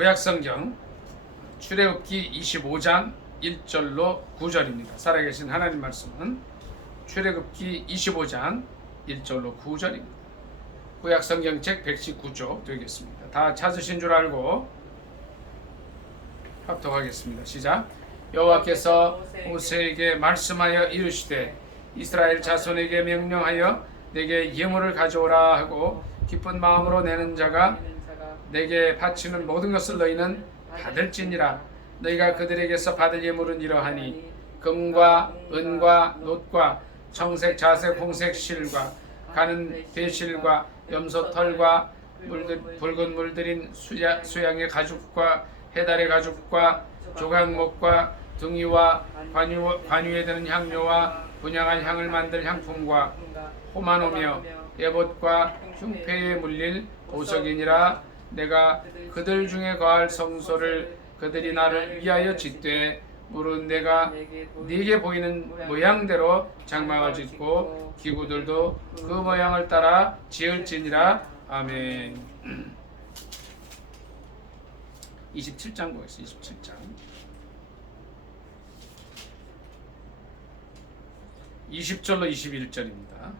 구약성경 출애굽기 25장 1절로 9절입니다. 살아계신 하나님 말씀은 출애굽기 25장 1절로 9절입니다. 구약성경책 119쪽 되겠습니다. 다 찾으신 줄 알고 합독하겠습니다. 시작. 여호와께서 모세에게 말씀하여 이르시되 이스라엘 자손에게 명령하여 내게 예물을 가져오라 하고 기쁜 마음으로 내는 자가 내게 바치는 모든 것을 너희는 받을지니라. 너희가 그들에게서 받을 예물은 이러하니 금과 은과 놋과 청색 자색 홍색 실과 가는 배실과 염소털과 붉은 물들인 수양의 가죽과 해달의 가죽과 조각목과 등이와 관유에 드는 향료와 분향한 향을 만들 향품과 호마노며 에봇과 흉패에 물릴 보석이니라. 내가 그들 중에 거할 성소를 그들이 나를 위하여 짓되 물은 내가 네게 보이는 모양대로 장막을 짓고 기구들도 그 모양을 따라 지을지니라. 아멘. 27장 보겠습니다. 27장 20절로 21절입니다.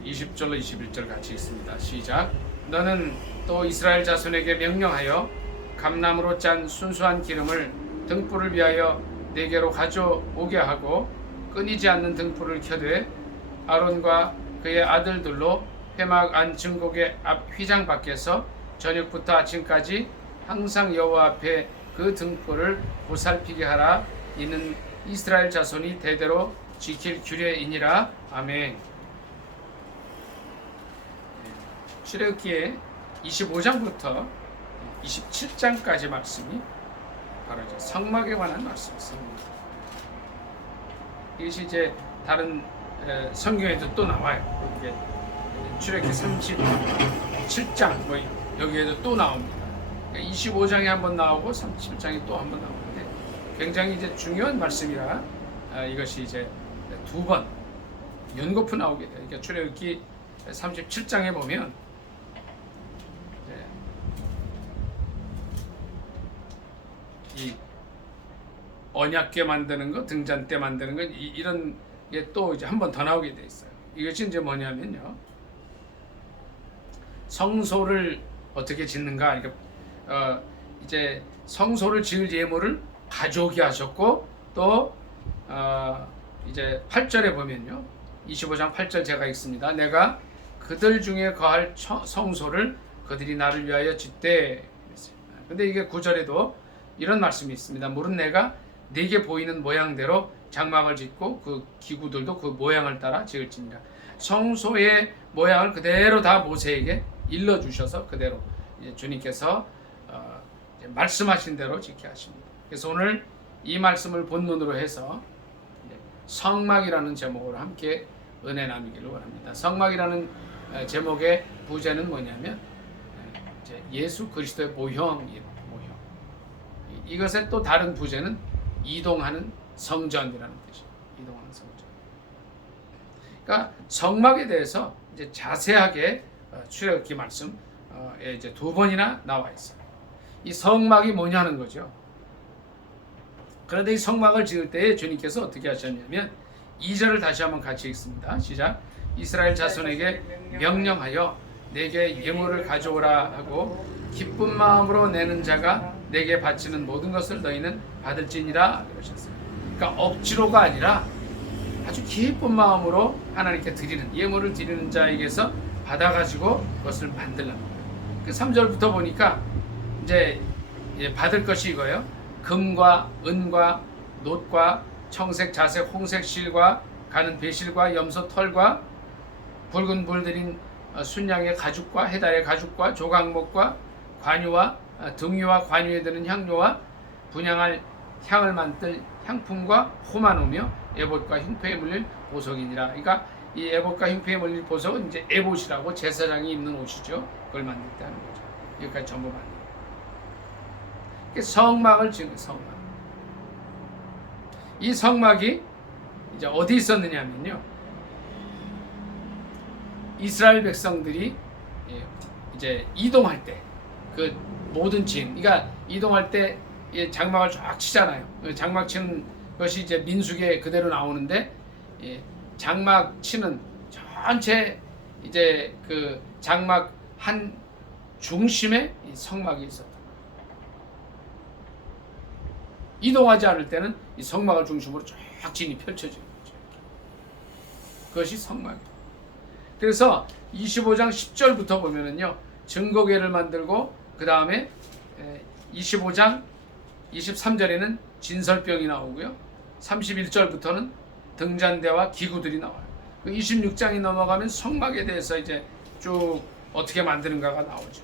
20절로 21절 같이 있습니다. 시작. 너는 또 이스라엘 자손에게 명령하여 감나무로 짠 순수한 기름을 등불을 위하여 네게로 가져오게 하고 끊이지 않는 등불을 켜되 아론과 그의 아들들로 회막 안 증거계 앞 휘장 밖에서 저녁부터 아침까지 항상 여호와 앞에 그 등불을 보살피게 하라. 이는 이스라엘 자손이 대대로 지킬 규례이니라. 아멘. 출애굽기의 25장부터 27장까지 말씀이 바로 이제 성막에 관한 말씀입니다. 이것이 이제 다른 성경에도 또 나와요. 이게 출애굽기 37장 뭐 여기에도 또 나옵니다. 25장에 한번 나오고 37장에 또 한번 나오는데 굉장히 이제 중요한 말씀이라 이것이 이제 두 번 연거푸 나오게 돼요. 그러니까 출애굽기 37장에 보면 이 언약궤 만드는 거, 등잔대 만드는 거 이런 게 또 이제 한 번 더 나오게 돼 있어요. 이것이 이제 뭐냐면요, 성소를 어떻게 짓는가. 그러니까 이제 성소를 지을 예물을 가져오게 하셨고 또 이제 8절에 보면요, 25장 8절 제가 읽습니다. 내가 그들 중에 거할 성소를 그들이 나를 위하여 짓되. 근데 이게 9절에도 이런 말씀이 있습니다. 물은 내가 네게 보이는 모양대로 장막을 짓고 그 기구들도 그 모양을 따라 지을지니라. 성소의 모양을 그대로 다 모세에게 일러주셔서 그대로 이제 주님께서 이제 말씀하신 대로 짓게 하십니다. 그래서 오늘 이 말씀을 본문으로 해서 성막이라는 제목으로 함께 은혜 나누기를 원합니다. 성막이라는 제목의 부제는 뭐냐면 이제 예수 그리스도의 모형이에요. 이것의 또 다른 부제는 이동하는 성전이라는 뜻이에요. 이동하는 성전. 그러니까 성막에 대해서 이제 자세하게 출애굽기 말씀에 이제 두 번이나 나와 있어요. 이 성막이 뭐냐는 거죠. 그런데 이 성막을 지을 때에 주님께서 어떻게 하셨냐면 2절을 다시 한번 같이 읽습니다. 시작. 이스라엘 자손에게 명령하여 내게 예물을 가져오라 하고 기쁜 마음으로 내는 자가 내게 바치는 모든 것을 너희는 받을지니라 그러셨어요. 그러니까 억지로가 아니라 아주 기쁜 마음으로 하나님께 드리는, 예물을 드리는 자에게서 받아가지고 그것을 만들라는 거예요. 그 3절부터 보니까 이제 받을 것이 이거예요. 금과 은과 놋과 청색 자색 홍색 실과 가는 배실과 염소 털과 붉은 물들인 순양의 가죽과 해달의 가죽과 조각목과 관유와 등유와 관유에 드는 향료와 분향할 향을 만들 향품과 호마노며 에봇과 흉패에 물릴 보석이니라. 그러니까 이 에봇과 흉패에 물릴 보석은 이제 에봇이라고 제사장이 입는 옷이죠. 그걸 만들 때 하는 거죠. 여기까지 전부 만든 거예요. 성막을 지은 성막. 이 성막이 이제 어디 있었느냐면요, 이스라엘 백성들이 예, 이제 이동할 때 그 모든 진, 그러니까 이동할 때 장막을 쫙 치잖아요. 장막 치는 것이 이제 민수기에 그대로 나오는데, 장막 치는 전체 이제 그 장막 한 중심에 이 성막이 있었다. 이동하지 않을 때는 이 성막을 중심으로 쫙 진이 펼쳐지는 거죠. 그것이 성막이에요. 그래서 25장 10절부터 보면은요, 증거궤를 만들고 그 다음에 25장 23절에는 진설병이 나오고요, 31절부터는 등잔대와 기구들이 나와요. 26장이 넘어가면 성막에 대해서 이제 쭉 어떻게 만드는가가 나오죠.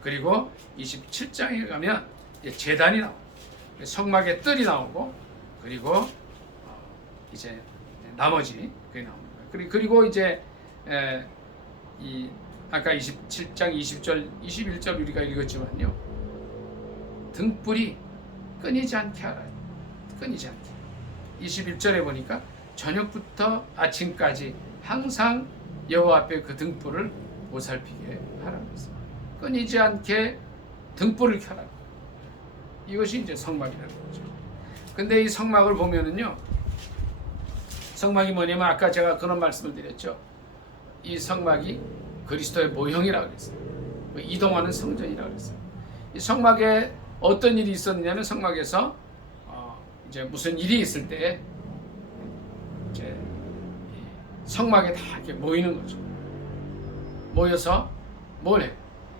그리고 27장에 가면 제단이 나와요. 성막의 뜰이 나오고, 그리고 이제 나머지 그게 나옵니다. 그리고 이제 이 아까 27장 20절 21절 우리가 읽었지만요, 등불이 끊이지 않게 하라. 끊이지 않게. 21절에 보니까 저녁부터 아침까지 항상 여호와 앞에 그 등불을 보살피게 하라고 했어요. 끊이지 않게 등불을 켜라. 이것이 이제 성막이라는 거죠. 근데 이 성막을 보면은요, 성막이 뭐냐면 아까 제가 그런 말씀을 드렸죠. 이 성막이 그리스도의 모형이라고 그랬어요. 이동하는 성전이라고 그랬어요. 이 성막에 어떤 일이 있었느냐면, 성막에서 이제 무슨 일이 있을 때 이제 성막에 다 이렇게 모이는 거죠. 모여서 뭐래?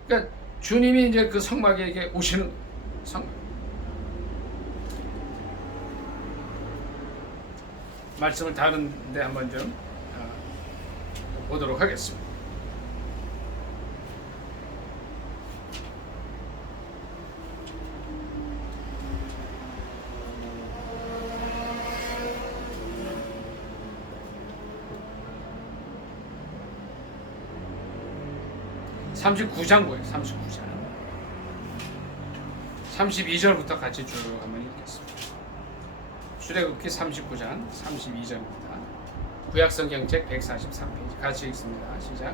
그러니까 주님이 이제 그 성막에게 오시는 거예요. 성막. 말씀을 다른데 한번 좀 보도록 하겠습니다. (39장) 뭐예요? 39장 32절부터 같이 쭉 한번 읽겠습니다. 출애굽기 39장 32절입니다. 구약성경책 143페이지 같이 읽습니다. 시작.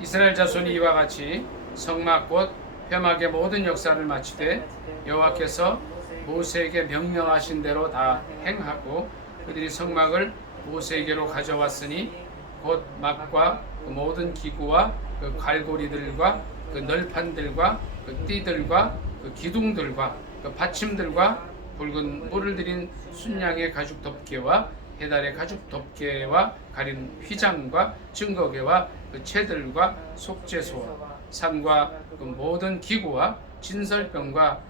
이스라엘 자손이 이와 같이 성막 곧 회막의 모든 역사를 마치되 여호와께서 모세에게 명령하신 대로 다 행하고, 그들이 성막을 모세에게로 가져왔으니 곧 막과 그 모든 기구와 그 갈고리들과 그 널판들과 그 띠들과 그 기둥들과 그 받침들과 붉은 물을 들인 순양의 가죽 덮개와 해달의 가죽 덮개와 가린 휘장과 증거궤와 그 채들과 속죄소와 산과 그 모든 기구와 진설병과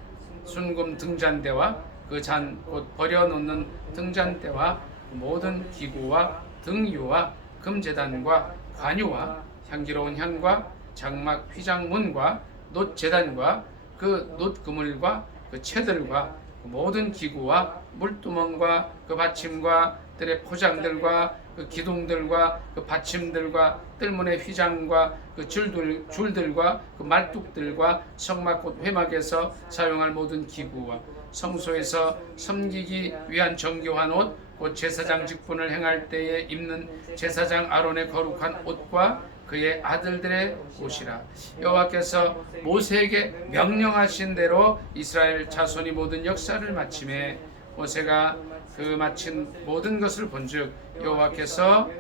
순금 등잔대와 그 잔 곧 버려놓는 등잔대와 그 모든 기구와 등유와 금제단과 관유와 향기로운 향과 장막 휘장문과 놋제단과 그 놋그물과 그 채들과 그 모든 기구와 물두멍과 그 받침과 뜰의 포장들과 그 기둥들과 그 받침들과 뜰문의 휘장과 그 줄들과 그 말뚝들과 성막 곧 회막에서 사용할 모든 기구와 성소에서 섬기기 위한 정교한 옷 곧 제사장 직분을 행할 때에 입는 제사장 아론의 거룩한 옷과 그의 아들들의 옷이라. 여호와께서 모세에게 명령하신 대로 이스라엘 자손이 모든 역사를 마침에 모세가 그 마친 모든 것을 본즉 여호와께서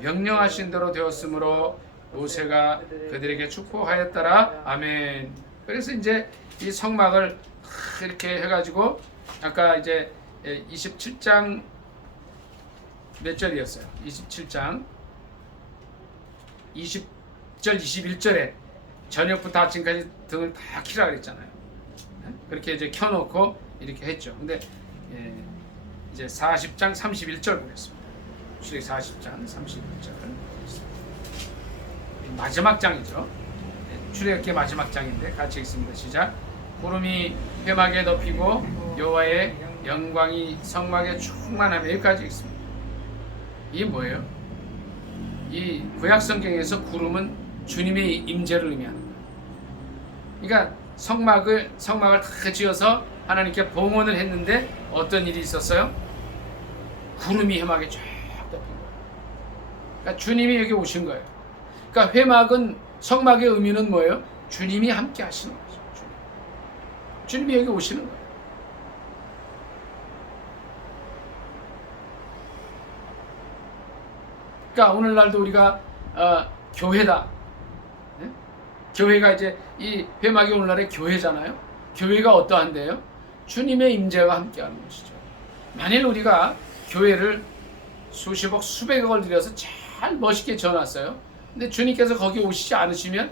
명령하신 대로 되었으므로 모세가 그들에게 축복하였더라. 아멘. 그래서 이제 이 성막을 이렇게 해가지고 아까 이제 27장 몇 절이었어요? 27장 20절 21절에 저녁부터 아침까지 등을 다 켜라 그랬잖아요. 그렇게 이제 켜놓고 이렇게 했죠. 근데 이제 40장 31절 보겠습니다. 출애굽기 40장 31절 마지막 장이죠. 출애굽기 마지막 장인데 같이 읽습니다. 시작. 구름이 회막에 덮이고 여호와의 영광이 성막에 충만하며. 여기까지 읽습니다. 이게 뭐예요? 이 구약 성경에서 구름은 주님의 임재를 의미하는 거예요. 그러니까 성막을 다 지어서 하나님께 봉헌을 했는데 어떤 일이 있었어요? 구름이 회막에 쫙 덮인 거예요. 그러니까 주님이 여기 오신 거예요. 그러니까 회막은 성막의 의미는 뭐예요? 주님이 함께 하시는 거죠. 주님이 여기 오시는 거예요. 그러니까 오늘날도 우리가 교회다. 네? 교회가 이제 이 회막이 오늘날의 교회잖아요. 교회가 어떠한데요? 주님의 임재가 함께하는 것이죠. 만일 우리가 교회를 수십억 수백억을 들여서 잘 멋있게 지어놨어요. 근데 주님께서 거기 오시지 않으시면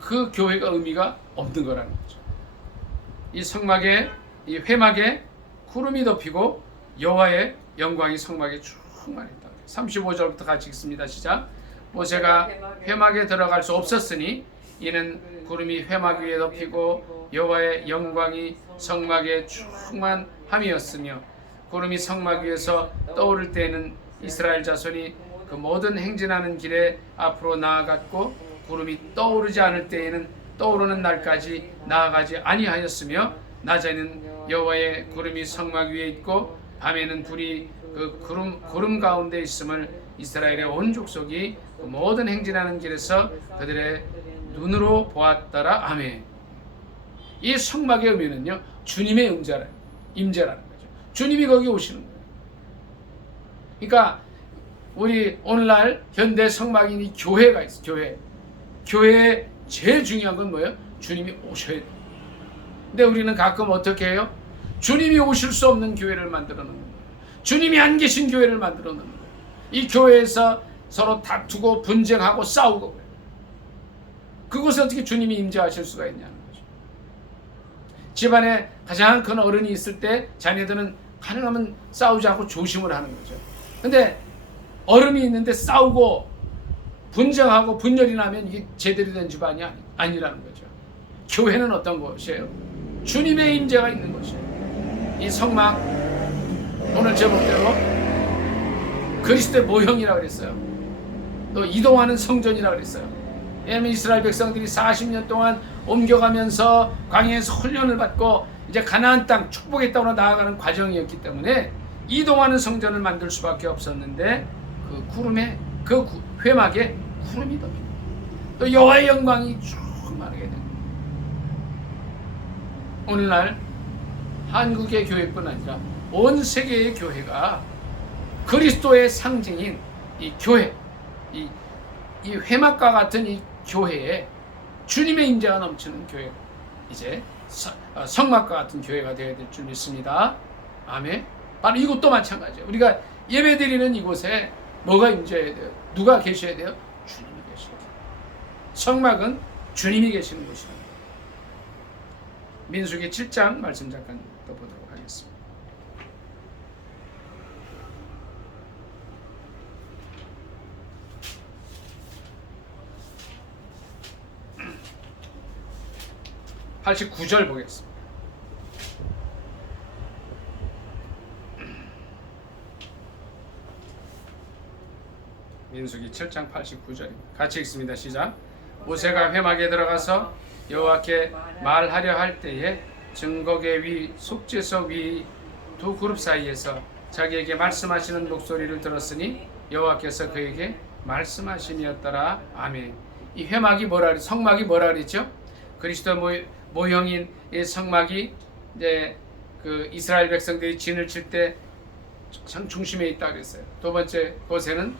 그 교회가 의미가 없는 거라는 거죠. 이 성막에, 이 회막에 구름이 덮이고 여호와의 영광이 성막에 충만했다. 35절부터 같이 읽습니다. 시작. 모세가 회막에 들어갈 수 없었으니 이는 구름이 회막 위에 덮이고 여호와의 영광이 성막에 충만함이었으며 구름이 성막 위에서 떠오를 때에는 이스라엘 자손이 그 모든 행진하는 길에 앞으로 나아갔고 구름이 떠오르지 않을 때에는 떠오르는 날까지 나아가지 아니하였으며 낮에는 여호와의 구름이 성막 위에 있고 밤에는 불이 그 구름 가운데 있음을 이스라엘의 온 족속이 그 모든 행진하는 길에서 그들의 눈으로 보았더라. 아멘. 이 성막의 의미는요, 주님의 임재라는 거죠. 주님이 거기 오시는 거예요. 그러니까 우리 오늘날 현대 성막인 이 교회가 있어요. 교회의 제일 중요한 건 뭐예요? 주님이 오셔야 돼요. 근데 우리는 가끔 어떻게 해요? 주님이 오실 수 없는 교회를 만들어 놓는 거예요. 주님이 안 계신 교회를 만들어 놓는 거예요. 이 교회에서 서로 다투고 분쟁하고 싸우고 그래요. 그곳에 어떻게 주님이 임재하실 수가 있냐는 거죠. 집안에 가장 큰 어른이 있을 때 자녀들은 가능하면 싸우지 않고 조심을 하는 거죠. 근데 어른이 있는데 싸우고 분쟁하고 분열이 나면 이게 제대로 된 집안이 아니라는 거죠. 교회는 어떤 것이에요? 주님의 임재가 있는 것이에요. 이 성막, 오늘 제목대로 그리스도의 모형이라고 그랬어요. 또 이동하는 성전이라고 그랬어요. 왜냐하면 이스라엘 백성들이 40년 동안 옮겨가면서 광야에서 훈련을 받고 이제 가나안 땅, 축복의 땅으로 나아가는 과정이었기 때문에 이동하는 성전을 만들 수밖에 없었는데 그 구름에, 그 회막에 구름이 덮입니다. 또 여호와의 영광이 충만하게 됩니다. 오늘날 한국의 교회뿐 아니라 온 세계의 교회가 그리스도의 상징인 이 교회, 이 회막과 같은 이 교회에 주님의 임재가 넘치는 교회, 이제 성막과 같은 교회가 되어야 될 줄 믿습니다. 아멘. 바로 이것도 마찬가지예요. 우리가 예배드리는 이곳에 뭐가 임재해야 돼요? 누가 계셔야 돼요? 주님이 계셔야 돼요. 성막은 주님이 계시는 곳입니다. 민수기 7장 말씀 잠깐 더 보도록 하겠습니다. (89절) 보겠습니다. 민수기 7장 89절입니다. 같이 읽습니다. 시작. 모세가 회막에 들어가서 여호와께 말하려 할 때에 증거계 위 속죄석 위 두 그룹 사이에서 자기에게 말씀하시는 목소리를 들었으니 여호와께서 그에게 말씀하심이었더라. 아멘. 이 회막이 뭐라 그랬죠? 성막이 뭐라 그랬죠? 그리스도 모형인 이 성막이 이제 그 이스라엘 백성들이 진을 칠 때 중심에 있다 그랬어요. 두 번째 곳에는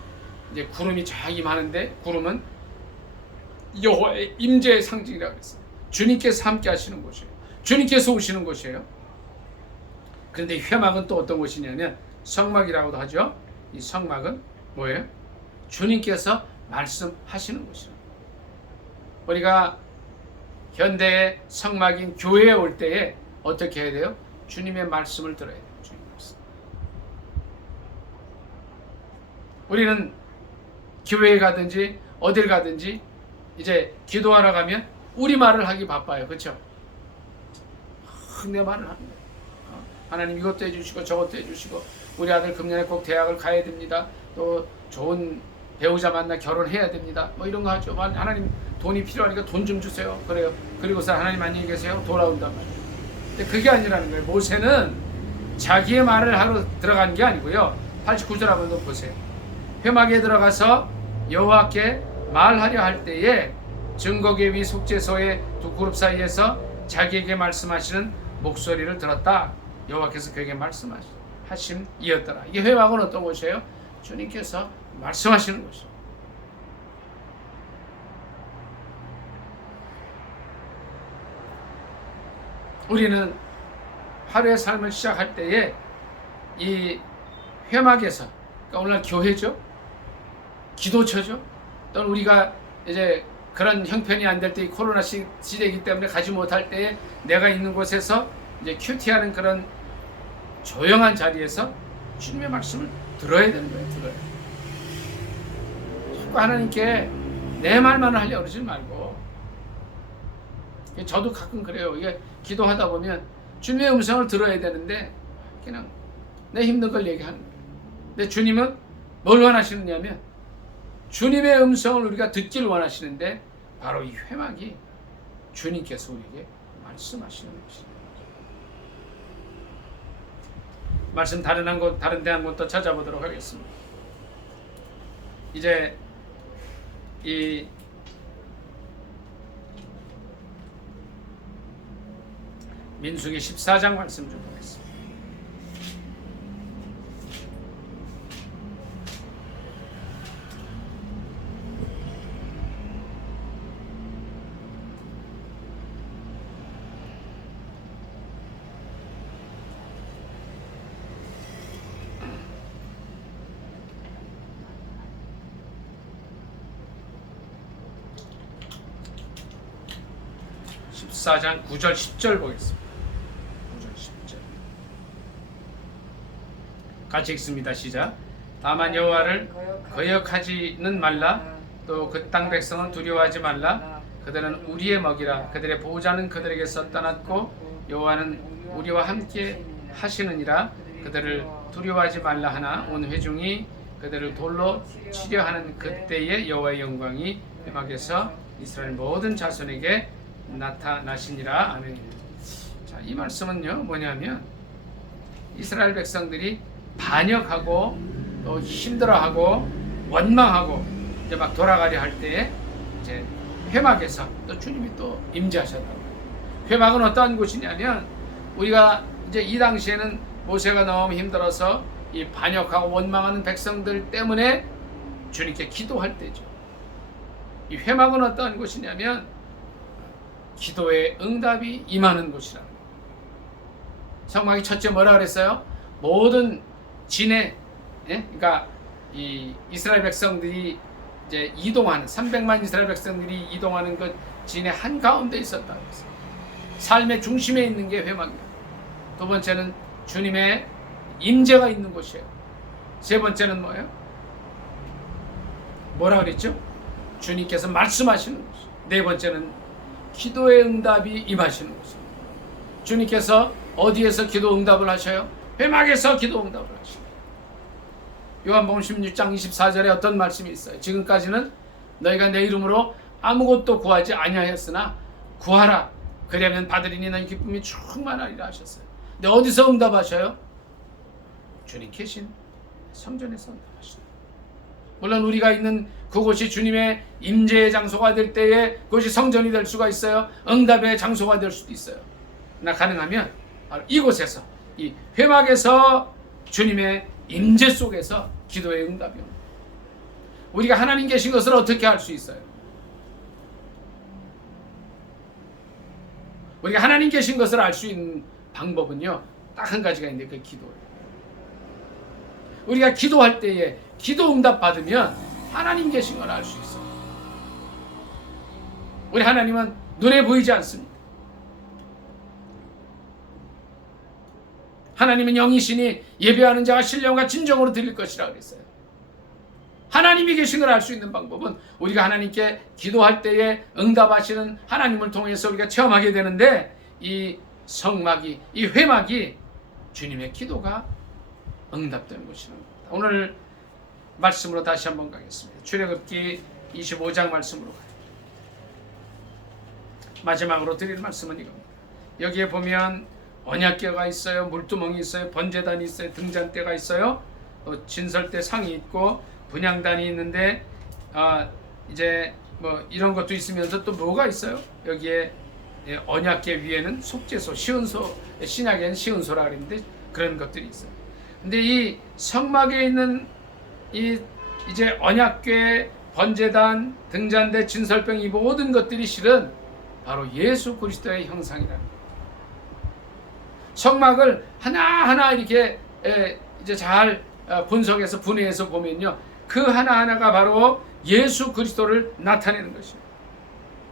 이제 구름이 쫙 임하는데 구름은 여호와의 임재의 상징이라고 했어요. 주님께서 함께 하시는 곳이에요. 주님께서 오시는 곳이에요. 그런데 회막은 또 어떤 곳이냐면 성막이라고도 하죠. 이 성막은 뭐예요? 주님께서 말씀하시는 곳이에요. 우리가 현대의 성막인 교회에 올 때에 어떻게 해야 돼요? 주님의 말씀을 들어야 돼요. 주님 말씀. 우리는 교회에 가든지 어딜 가든지 이제 기도하러 가면 우리말을 하기 바빠요. 그렇죠? 내 말을 하는 거예요. 하나님 이것도 해주시고 저것도 해주시고 우리 아들 금년에 꼭 대학을 가야 됩니다. 또 좋은 배우자 만나 결혼해야 됩니다. 뭐 이런 거 하죠. 하나님 돈이 필요하니까 돈 좀 주세요. 그래요. 그리고서 하나님 안녕히 계세요. 돌아온단 말이에요. 근데 그게 아니라는 거예요. 모세는 자기의 말을 하러 들어간 게 아니고요. 89절 한번 더 보세요. 회막에 들어가서 여호와께 말하려 할 때에 증거계 위 속죄소의 두 그룹 사이에서 자기에게 말씀하시는 목소리를 들었다. 여호와께서 그에게 말씀하심이었더라. 이게 회막은 어떤 곳이에요? 주님께서 말씀하시는 곳이에요. 우리는 하루의 삶을 시작할 때에 이 회막에서, 그러니까 오늘날 교회죠, 기도처죠, 또는 우리가 이제 그런 형편이 안 될 때, 이 코로나 시대이기 때문에 가지 못할 때에 내가 있는 곳에서 이제 큐티하는 그런 조용한 자리에서 주님의 말씀을 들어야 되는 거예요. 들어야. 자꾸 하나님께 내 말만 하려고 그러지 말고. 저도 가끔 그래요. 이게 기도하다 보면 주님의 음성을 들어야 되는데 그냥 내 힘든 걸 얘기하는 거예요. 근데 주님은 뭘 원하시느냐면 주님의 음성을 우리가 듣기를 원하시는데 바로 이 회막이 주님께서 우리에게 말씀하시는 것입니다. 말씀 다른 데 한 곳 더 찾아보도록 하겠습니다. 이제 이 민수기 14장 말씀 좀 보겠습니다. 장 9절 10절 보겠습니다. 9절 10절 같이 읽습니다. 시작. 다만 여호와를 거역하지는 말라. 또 그 땅 백성은 두려워하지 말라. 그들은 우리의 먹이라. 그들의 보호자는 그들에게서 떠났고 여호와는 우리와 함께 하시느니라. 그들을 두려워하지 말라 하나 온 회중이 그들을 돌로 치려 하는 그때에 여호와의 영광이 회막에서 이스라엘 모든 자손에게 나타나시니라. 아멘. 자, 이 말씀은요 뭐냐면 이스라엘 백성들이 반역하고 또 힘들어하고 원망하고 이제 막 돌아가려 할 때에 이제 회막에서 또 주님이 또 임재하셨다고. 회막은 어떠한 곳이냐면 우리가 이제 이 당시에는 모세가 너무 힘들어서 이 반역하고 원망하는 백성들 때문에 주님께 기도할 때죠. 이 회막은 어떠한 곳이냐면 기도의 응답이 임하는 곳이라. 성막이 첫째 뭐라 그랬어요? 모든 진해, 그러니까 이 이스라엘 백성들이 이제 이동하는 300만 이스라엘 백성들이 이동하는 그 진해 한 가운데 있었다 그랬어요. 삶의 중심에 있는 게 회막이에요. 두 번째는 주님의 임재가 있는 곳이에요. 세 번째는 뭐예요? 뭐라 그랬죠? 주님께서 말씀하시는 곳이에요. 네 번째는 기도의 응답이 임하시는 곳이에요. 주님께서 어디에서 기도 응답을 하셔요? 회막에서 기도 응답을 하셔요. 요한복음 16장 24절에 어떤 말씀이 있어요? 지금까지는 너희가 내 이름으로 아무것도 구하지 아니하였으나 구하라. 그러면 받으리니 너희 기쁨이 충만하리라 하셨어요. 근데 어디서 응답하셔요? 주님 계신 성전에서 응답하시죠. 물론 우리가 있는 그곳이 주님의 임재의 장소가 될 때에 그것이 성전이 될 수가 있어요. 응답의 장소가 될 수도 있어요. 그러나 가능하면 바로 이곳에서 이 회막에서 주님의 임재 속에서 기도의 응답이 옵니다. 우리가 하나님 계신 것을 어떻게 알 수 있어요? 우리가 하나님 계신 것을 알 수 있는 방법은요 딱 한 가지가 있는데 그게 기도예요. 우리가 기도할 때에 기도 응답 받으면 하나님 계신 걸 알 수 있어요. 우리 하나님은 눈에 보이지 않습니다. 하나님은 영이시니 예배하는 자가 신령과 진정으로 드릴 것이라 그랬어요. 하나님이 계신 걸 알 수 있는 방법은 우리가 하나님께 기도할 때에 응답하시는 하나님을 통해서 우리가 체험하게 되는데 이 성막이, 이 회막이 주님의 기도가 응답되는 곳이랍니다. 오늘 말씀으로 다시 한번 가겠습니다. 출애굽기 25장 말씀으로 가요. 마지막으로 드릴 말씀은 이겁니다. 여기에 보면 언약궤가 있어요. 물두멍이 있어요. 번제단이 있어요. 등잔대가 있어요. 또 진설대 상이 있고 분향단이 있는데 이제 뭐 이런 것도 있으면서 또 뭐가 있어요? 여기에 언약궤 위에는 속죄소, 시은소, 신약에는 시은소라 그랬는데 그런 것들이 있어요. 근데 이 성막에 있는 이제 언약궤, 번제단, 등잔대, 진설병 이 모든 것들이 실은 바로 예수 그리스도의 형상이라는 거예요. 성막을 하나하나 이렇게 이제 잘 분석해서 분해해서 보면요, 그 하나하나가 바로 예수 그리스도를 나타내는 것입니다.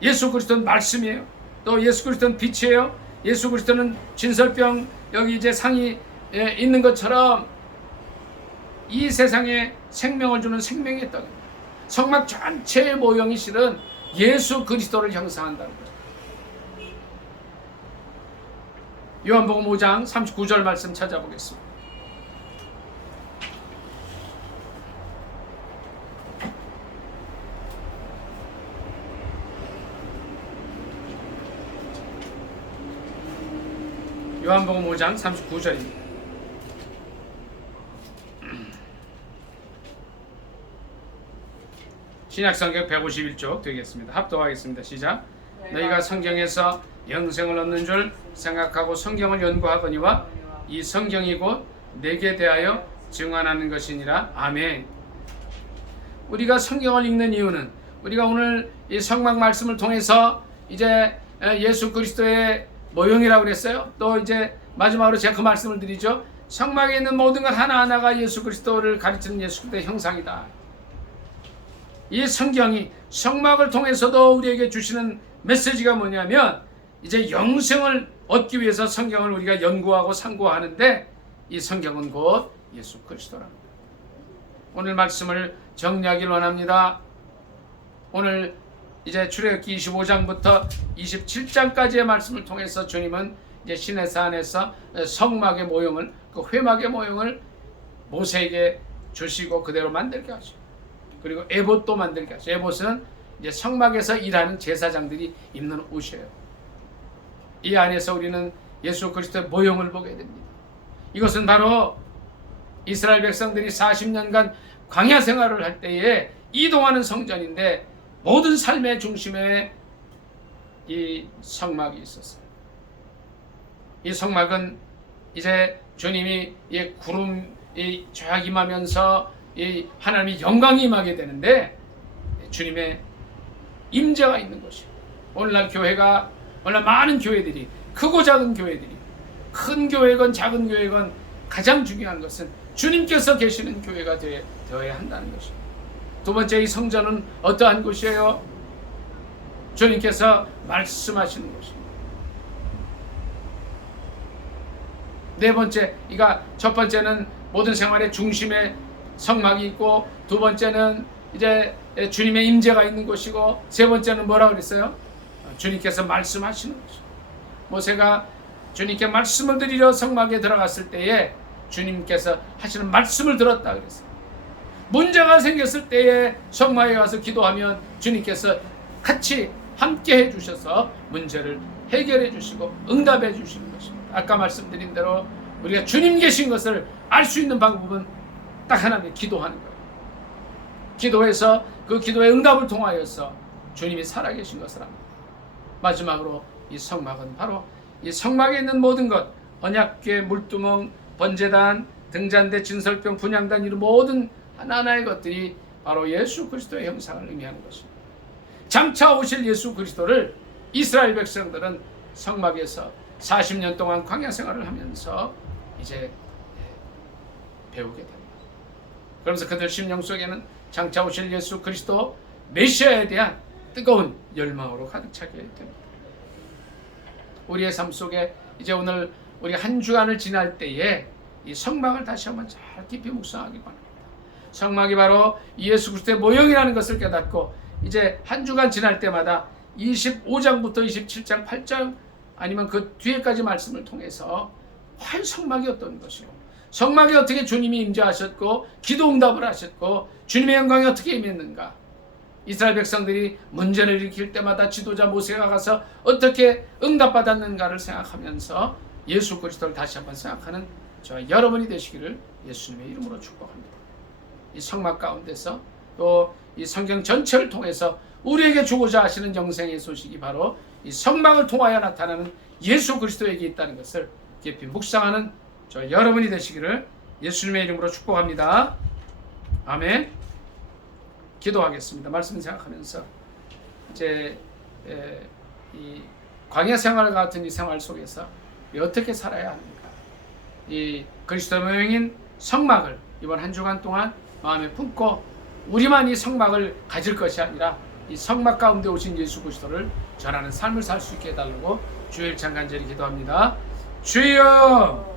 예수 그리스도는 말씀이에요. 또 예수 그리스도는 빛이에요. 예수 그리스도는 진설병 여기 이제 상이 있는 것처럼 이 세상에 생명을 주는 생명의 떡입니다. 성막 전체의 모형이 실은 예수 그리스도를 형상한다는 거죠. 요한복음 5장 39절 말씀 찾아보겠습니다. 요한복음 5장 39절입니다. 신약성경 151쪽 되겠습니다. 합독하겠습니다. 시작. 너희가 성경에서 영생을 얻는 줄 생각하고 성경을 연구하거니와 이 성경이 곧 내게 대하여 증언하는 것이니라. 아멘. 우리가 성경을 읽는 이유는 우리가 오늘 이 성막 말씀을 통해서 이제 예수 그리스도의 모형이라고 그랬어요. 또 이제 마지막으로 제가 그 말씀을 드리죠. 성막에 있는 모든 것 하나하나가 예수 그리스도를 가르치는 예수 그리스도의 형상이다. 이 성경이 성막을 통해서도 우리에게 주시는 메시지가 뭐냐면 이제 영생을 얻기 위해서 성경을 우리가 연구하고 상고하는데 이 성경은 곧 예수 그리스도랍니다. 오늘 말씀을 정리하길 원합니다. 오늘 이제 출애굽기 25장부터 27장까지의 말씀을 통해서 주님은 이제 시내산에서 성막의 모형을, 그 회막의 모형을 모세에게 주시고 그대로 만들게 하시고, 그리고 에봇도 만들게 하시고, 에봇은 이제 성막에서 일하는 제사장들이 입는 옷이에요. 이 안에서 우리는 예수 그리스도의 모형을 보게 됩니다. 이것은 바로 이스라엘 백성들이 40년간 광야 생활을 할 때에 이동하는 성전인데 모든 삶의 중심에 이 성막이 있었어요. 이 성막은 이제 주님이 이 구름이 쫙 임하면서 이 하나님의 영광이 임하게 되는데 주님의 임재가 있는 것이에요. 오늘날 교회가, 오늘날 많은 교회들이, 크고 작은 교회들이, 큰 교회건 작은 교회건 가장 중요한 것은 주님께서 계시는 교회가 되어야 한다는 것입니다. 두 번째, 이 성전은 어떠한 곳이에요? 주님께서 말씀하시는 곳입니다. 네 번째, 첫 번째는 모든 생활의 중심에 성막이 있고, 두 번째는 이제 주님의 임재가 있는 곳이고, 세 번째는 뭐라고 그랬어요? 주님께서 말씀하시는 것이죠. 모세가 주님께 말씀을 드리러 성막에 들어갔을 때에 주님께서 하시는 말씀을 들었다 그랬어요. 문제가 생겼을 때에 성막에 가서 기도하면 주님께서 같이 함께 해주셔서 문제를 해결해 주시고 응답해 주시는 것입니다. 아까 말씀드린 대로 우리가 주님 계신 것을 알 수 있는 방법은 딱 하나님, 기도하는 거예요. 기도해서 그 기도의 응답을 통하여서 주님이 살아계신 것을 압니다. 마지막으로 이 성막은 바로 이 성막에 있는 모든 것, 언약궤, 물두멍, 번제단, 등잔대, 진설병, 분향단, 이런 모든 하나하나의 것들이 바로 예수 그리스도의 형상을 의미하는 것입니다. 장차 오실 예수 그리스도를 이스라엘 백성들은 성막에서 40년 동안 광야 생활을 하면서 이제 배우게 됩니다. 그러면서 그들 심령 속에는 장차 오실 예수 그리스도 메시아에 대한 뜨거운 열망으로 가득 차게 됩니다. 우리의 삶 속에 이제 오늘 우리 한 주간을 지날 때에 이 성막을 다시 한번 잘 깊이 묵상하기 바랍니다. 성막이 바로 예수 그리스도의 모형이라는 것을 깨닫고 이제 한 주간 지날 때마다 25장부터 27장 8장 아니면 그 뒤에까지 말씀을 통해서 과연 성막이 어떤 것이고, 성막에 어떻게 주님이 임재하셨고 기도 응답을 하셨고 주님의 영광이 어떻게 임했는가, 이스라엘 백성들이 문제를 일으킬 때마다 지도자 모세가 가서 어떻게 응답받았는가를 생각하면서 예수 그리스도를 다시 한번 생각하는 저와 여러분이 되시기를 예수님의 이름으로 축복합니다. 이 성막 가운데서 또 이 성경 전체를 통해서 우리에게 주고자 하시는 영생의 소식이 바로 이 성막을 통하여 나타나는 예수 그리스도에게 있다는 것을 깊이 묵상하는 저 여러분이 되시기를 예수님의 이름으로 축복합니다. 아멘. 기도하겠습니다. 말씀 생각하면서 이제 이 광야 생활 같은 이 생활 속에서 어떻게 살아야 합니까? 이 그리스도명인 성막을 이번 한 주간 동안 마음에 품고 우리만 이 성막을 가질 것이 아니라 이 성막 가운데 오신 예수 그리스도를 전하는 삶을 살 수 있게 해달라고 주일 장간절히 기도합니다. 주여